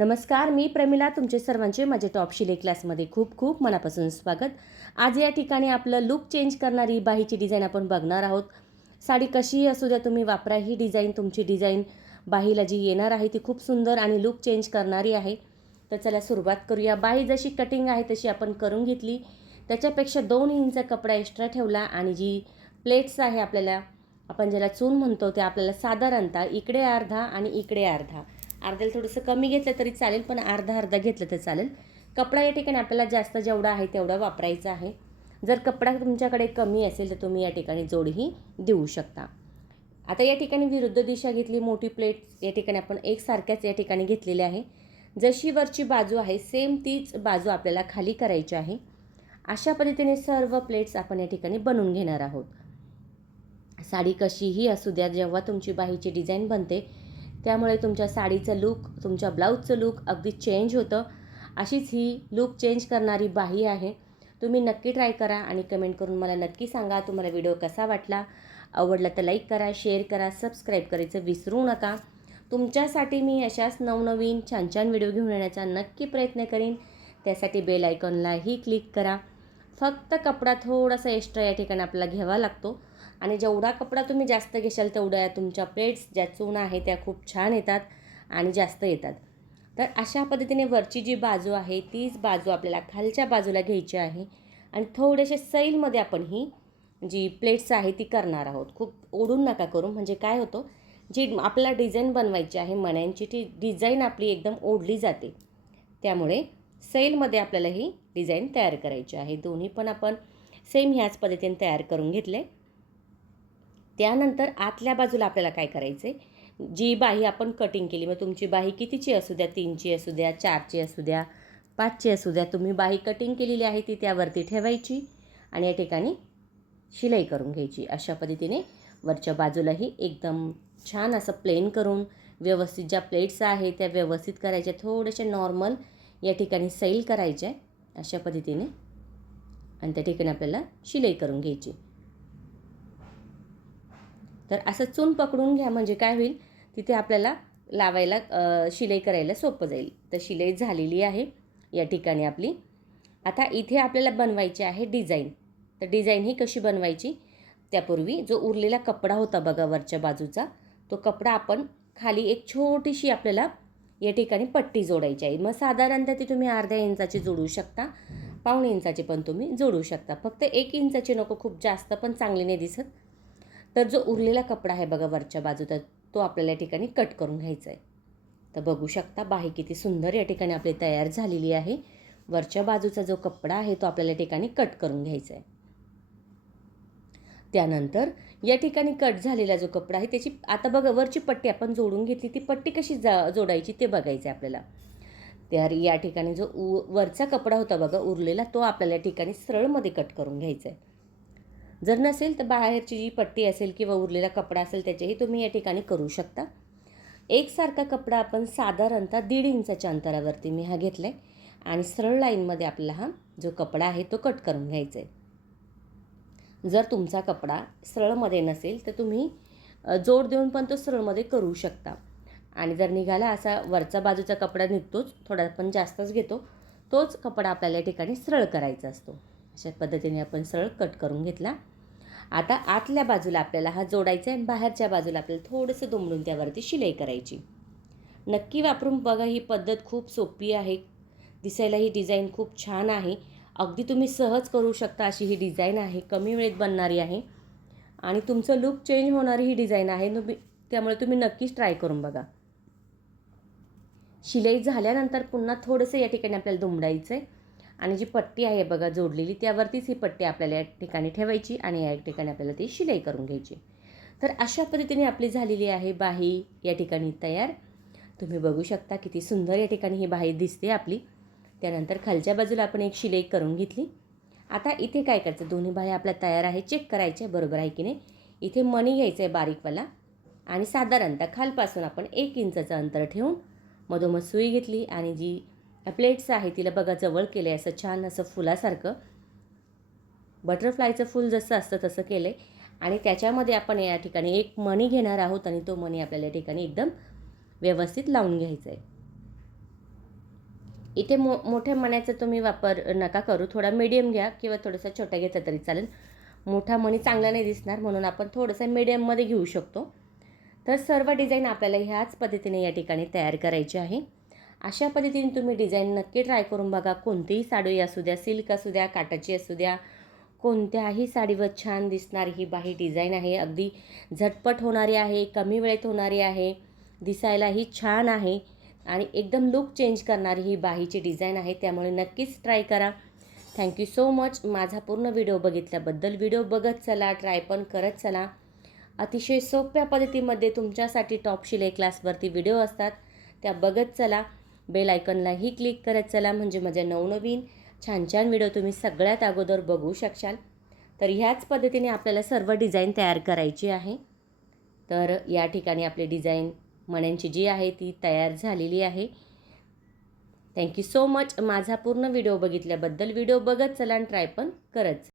नमस्कार मी प्रमिला तुमचे सर्वांचे माझे टॉप शिले क्लासमध्ये खूप खूप मनापासून स्वागत. आज या ठिकाणी आपलं लुक चेंज करणारी बाहीची डिझाईन आपण बघणार आहोत. साडी कशीही असू द्या तुम्ही वापरा ही डिझाईन तुमची डिझाईन बाहीला जी येणार आहे ती खूप सुंदर आणि लुक चेंज करणारी आहे. तर चला सुरुवात करूया. बाही जशी कटिंग आहे तशी आपण करून घेतली. त्याच्यापेक्षा दोन इंच कपडा एक्स्ट्रा ठेवला आणि जी प्लेट्स आहे आपल्याला आपण ज्याला चून म्हणतो ते आपल्याला साधारणतः इकडे अर्धा आणि इकडे अर्धा. अर्ध्याला थोडंसं कमी घेतलं तरी चालेल पण अर्धा अर्धा घेतलं तर चालेल. कपडा या ठिकाणी आपल्याला जास्त जेवढा आहे तेवढा वापरायचा आहे. जर कपडा तुमच्याकडे कमी असेल तर तुम्ही या ठिकाणी जोडही देऊ शकता. आता या ठिकाणी विरुद्ध दिशा घेतली मोठी प्लेट या ठिकाणी आपण एकसारख्याच या ठिकाणी घेतलेली आहे. जशी वरची बाजू आहे सेम तीच बाजू आपल्याला खाली करायची आहे. अशा पद्धतीने सर्व प्लेट्स आपण या ठिकाणी बनवून घेणार आहोत. साडी कशीही असू द्या जेव्हा तुमची बाहीची डिझाईन बनते त्यामुळे तुमच्या साडीचं लूक तुमच्या ब्लाऊजचं लूक अगदी चेंज होतं. अशीच ही लूक चेंज करणारी बाही आहे. तुम्ही नक्की ट्राय करा आणि कमेंट करून मला नक्की सांगा तुम्हाला व्हिडिओ कसा वाटला. आवडला तर लाईक करा शेअर करा सबस्क्राईब करायचं विसरू नका. तुमच्यासाठी मी अशाच नवनवीन छान छान व्हिडिओ घेऊन येण्याचा नक्की प्रयत्न करीन. त्यासाठी बेल आयकॉनलाही क्लिक करा. फक्त कपडा थोडासा एक्स्ट्रा या ठिकाणी आपल्याला घ्यावा लागतो. आणि जेवढा कपडा तुम्ही जास्त घेशाल तेवढ्या तुमच्या प्लेट्स ज्या चून आहे त्या खूप छान येतात आणि जास्त येतात. तर अशा पद्धतीने वरची जी बाजू आहे तीच बाजू आपल्याला खालच्या बाजूला घ्यायची आहे. आणि थोडेसे सैलमध्ये आपण ही जी प्लेट्स आहे ती करणार आहोत. खूप ओढून नका करू. म्हणजे काय होतं जी आपल्याला डिझाईन बनवायची आहे मण्यांची ती डिझाईन आपली एकदम ओढली जाते. त्यामुळे सैलमध्ये आपल्याला ही डिझाईन तयार करायची आहे. दोन्ही पण आपण सेम ह्याच पद्धतीने तयार करून घेतले. त्यानंतर आतल्या बाजूला आपल्याला काय करायचं आहे जी बाही आपण कटिंग केली मग तुमची बाही कितीची असू द्या? तीनची असू द्या चारची असू द्या पाचची असू द्या तुम्ही बाही कटिंग केलेली आहे ती त्यावरती ठेवायची आणि या ठिकाणी शिलाई करून घ्यायची. अशा पद्धतीने वरच्या बाजूलाही एकदम छान असं प्लेन करून व्यवस्थित ज्या प्लेट्स आहेत त्या व्यवस्थित करायच्या. थोडेसे नॉर्मल या ठिकाणी सैल करायच्या अशा पद्धतीने आणि त्या ठिकाणी आपल्याला शिलाई करून घ्यायची. तर असं चून पकडून घ्या म्हणजे काय होईल? तिथे आपल्याला लावायला शिलाई करायला सोपं जाईल. तर शिलाई झालेली आहे या ठिकाणी आपली. आता इथे आपल्याला बनवायची आहे डिझाईन. तर डिझाईन ही कशी बनवायची? त्यापूर्वी जो उरलेला कपडा होता बघा वरच्या बाजूचा तो कपडा आपण खाली एक छोटीशी आपल्याला या ठिकाणी पट्टी जोडायची आहे. मग साधारणतः ती तुम्ही अर्ध्या इंचाची जोडू शकता पावणे इंचाची पण तुम्ही जोडू शकता. फक्त एक इंचाची नको खूप जास्त पण चांगली नाही दिसत. तर जो उरलेला कपडा आहे बघा वरच्या बाजूचा तो आपल्याला या ठिकाणी कट करून घ्यायचा आहे तर बघू शकता बाही किती सुंदर या ठिकाणी आपली तयार झालेली आहे. वरच्या बाजूचा जो कपडा आहे तो आपल्याला या ठिकाणी कट करून घ्यायचा आहे त्यानंतर या ठिकाणी कट झालेला जो कपडा आहे त्याची आता बघा वरची पट्टी आपण जोडून घेतली ती पट्टी कशी जा जोडायची ते बघायचं आहे आपल्याला. तर या ठिकाणी जो उ वरचा कपडा होता बघा उरलेला तो आपल्याला या ठिकाणी सरळमध्ये कट करून घ्यायचा आहे जर नसेल तर बाहेरची जी पट्टी असेल किंवा उरलेला कपडा असेल त्याचेही तुम्ही या ठिकाणी करू शकता. एकसारखा कपडा आपण साधारणतः दीड इंचाच्या अंतरावरती मी हा घेतला आहे आणि सरळ लाईनमध्ये आपला हा जो कपडा आहे तो कट करून घ्यायचा आहे जर तुमचा कपडा सरळमध्ये नसेल तर तुम्ही जोड देऊन पण तो सरळमध्ये करू शकता. आणि जर निघाला असा वरचा बाजूचा कपडा निघतोच थोडा पण जास्तच घेतो तोच कपडा आपल्याला या ठिकाणी सरळ करायचा असतो. अशा पद्धतीने आपण सरळ कट करून घेतला. आता आतल्या बाजूला आपल्याला हा जोडायचा आहे आणि बाहेरच्या बाजूला आपल्याला थोडंसं दुमडून त्यावरती शिलाई करायची. नक्की वापरून बघा ही पद्धत खूप सोपी आहे. दिसायला ही डिझाईन खूप छान आहे. अगदी तुम्ही सहज करू शकता अशी ही डिझाईन आहे. कमी वेळेत बनणारी आहे. आणि तुमचं लुक चेंज होणारी ही डिझाईन आहे. तुम्ही त्यामुळे तुम्ही नक्कीच ट्राय करून बघा. शिलाई झाल्यानंतर पुन्हा थोडंसं या ठिकाणी आपल्याला दुमडायचं आहे आणि जी पट्टी आहे बघा जोडलेली त्यावरतीच ही पट्टी आपल्याला या ठिकाणी ठेवायची आणि या ठिकाणी आपल्याला ती शिलाई करून घ्यायची. तर अशा पद्धतीने आपली झालेली आहे बाही या ठिकाणी तयार. तुम्ही बघू शकता किती सुंदर या ठिकाणी ही बाही दिसते आपली. त्यानंतर खालच्या बाजूला आपण एक शिलाई करून घेतली. आता इथे काय करायचं? दोन्ही बाह्या आपल्या तयार आहे चेक करायचे बरोबर आहे की नाही? इथे मणी घ्यायचं आहे बारीकवाला आणि साधारणतः खालपासून आपण एक इंचाचं अंतर ठेवून मधोमध सुई घेतली आणि जी प्लेट्स आहे तिला बघा जवळ केलं आहे असं छान असं फुलासारखं. बटरफ्लायचं फूल जसं असतं तसं केलं आहे आणि त्याच्यामध्ये आपण या ठिकाणी एक मणी घेणार आहोत आणि तो मणी आपल्याला या ठिकाणी एकदम व्यवस्थित लावून घ्यायचा आहे इथे मो मोठ्या मण्याचा तुम्ही वापर नका करू. थोडा मीडियम घ्या किंवा थोडासा छोटा घेतला तरी चालेल. मोठा मणी चांगला नाही दिसणार म्हणून आपण थोडंसं मीडियममध्ये घेऊ शकतो. तर सर्व डिझाईन आपल्याला ह्याच पद्धतीने या ठिकाणी तयार करायची आहे. अशा पद्धतीने तुम्ही डिझाईन नक्की ट्राय करून बघा. कोणतीही साडी असू द्या सिल्क असू द्या काटाची असू द्या कोणत्याही साडीवर छान दिसणारी ही बाही डिझाईन आहे. अगदी झटपट होणारी आहे कमी वेळेत होणारी आहे दिसायलाही छान आहे आणि एकदम लुक चेंज करणारी ही बाहीची डिझाईन आहे. त्यामुळे नक्कीच ट्राय करा. थँक्यू सो मच माझा पूर्ण व्हिडिओ बघितल्याबद्दल व्हिडिओ बघत चला ट्राय पण करत चला. अतिशय सोप्या पद्धतीमध्ये तुमच्यासाठी टॉप शिलाई क्लासवरती व्हिडिओ असतात. त्या बघत चला. बेल आयकनलाही क्लिक करत चला म्हणजे माझ्या नवनवीन छान छान व्हिडिओ तुम्ही सगळ्यात अगोदर बघू शकशाल. तर ह्याच पद्धतीने आपल्याला सर्व डिझाईन तयार करायची आहे. तर या ठिकाणी आपली डिझाईन मण्यांची जी आहे ती तयार झालेली आहे. थँक्यू सो मच माझा पूर्ण व्हिडिओ बघितल्याबद्दल व्हिडिओ बघत चला आणि ट्राय पण करत